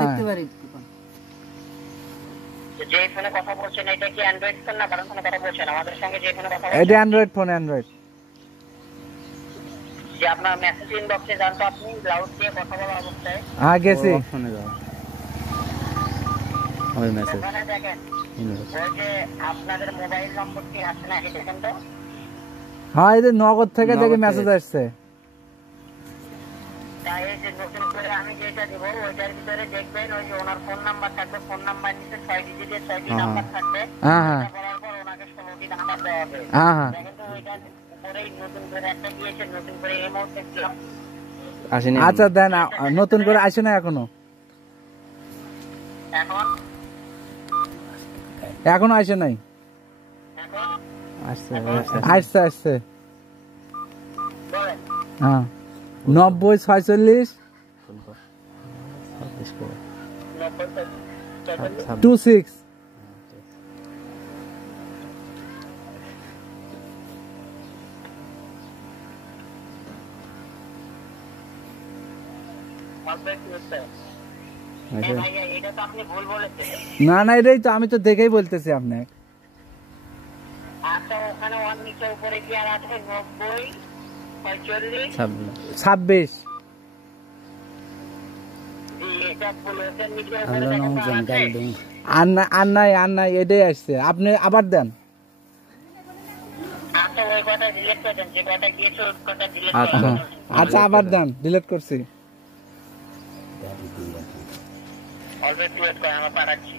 দেখতে পারি। যে ফোনে কথা বলছেন এটা কি অ্যান্ড্রয়েড ফোন না কারণ ফোনে কথা বলছেন আমাদের সঙ্গে যে ফোনে কথা বলছেন এটা অ্যান্ড্রয়েড ফোন অ্যান্ড্রয়েড যে আপনার মেসেজ ইনবক্সে যান তো আপনি লাউড দিয়ে কথা বলা অবস্থায় হ্যাঁ গেছি অপশনে যাও ওই মেসেজ ওখানে দেখেন ওই যে আপনাদের মোবাইল নম্বরটি আছে না এটা কিন্তু হ্যাঁ এই যে নগদ থেকে দেখে মেসেজ আসছে তাই এই যে নতুন করে আমি যেটা দেব ওইটার ভিতরে দেখবেন ওই যে ওনার ফোন নাম্বার থাকবে ফোন নাম্বার নিচে 6 ডিজিটের 6টি নাম্বার থাকবে হ্যাঁ হ্যাঁ বলার পর ওনাকে 16টি নাম্বার দেওয়া হবে হ্যাঁ হ্যাঁ দেখেন তো ওইটা পরেই নতুন করে একটা দিয়েছে নতুন করে এই মুহূর্তে দিলাম আসেনি আচ্ছা দেন নতুন করে আসে না এখনো এখন এখনো আসে নাই এখন আসছে আসছে আসছে বলেন হ্যাঁ 90 46 26 ভাইয়া এটা তো আপনি ভুল বলেছেন না না এটাই তো আমি তো দেখেই বলতেছি আপনি আচ্ছা ওখানে ওয়ান নিচে উপরে কি আর আছে 90 45 26 এটা বলেছেন নিচে আল্লাহ নাম জানকারি দেন আর নাই এটাই আসছে আপনি আবার দেন আচ্ছা ওই কথা ডিলিট করে দেন যে কথা গিয়েছে ওই কথা ডিলিট আচ্ছা। করে দেন আচ্ছা আবার দেন ডিলিট করছি অলরেডি ওয়েট করে আমরা পাঠাচ্ছি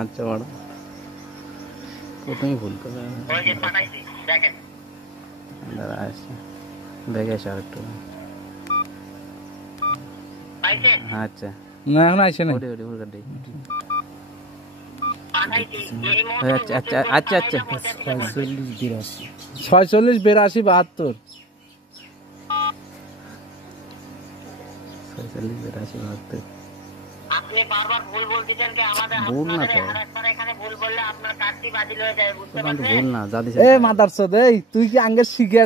আচ্ছা বড় প্রথমে ভুল করে ওই যে পাঠাইছি দেখেন দাঁড়া আসছে দেখে এসে আরেকটু পাইছেন আচ্ছা না এখন আসে নাই ওডি ওডি ভুল করে দিই পাঠাইছি এই আচ্ছা আচ্ছা আচ্ছা আচ্ছা 46 82 72 আপনি বারবার ভুল বলতেছেন কি আমাদের ভুল না তো। আরেকবার এখানে ভুল বললে আপনার কার্ডটি বাতিল হয়ে যাবে বুঝতে পারছেন ভুল না যা দিছে এ মাদারচোদ এই তুই কি আঙ্গে শিখে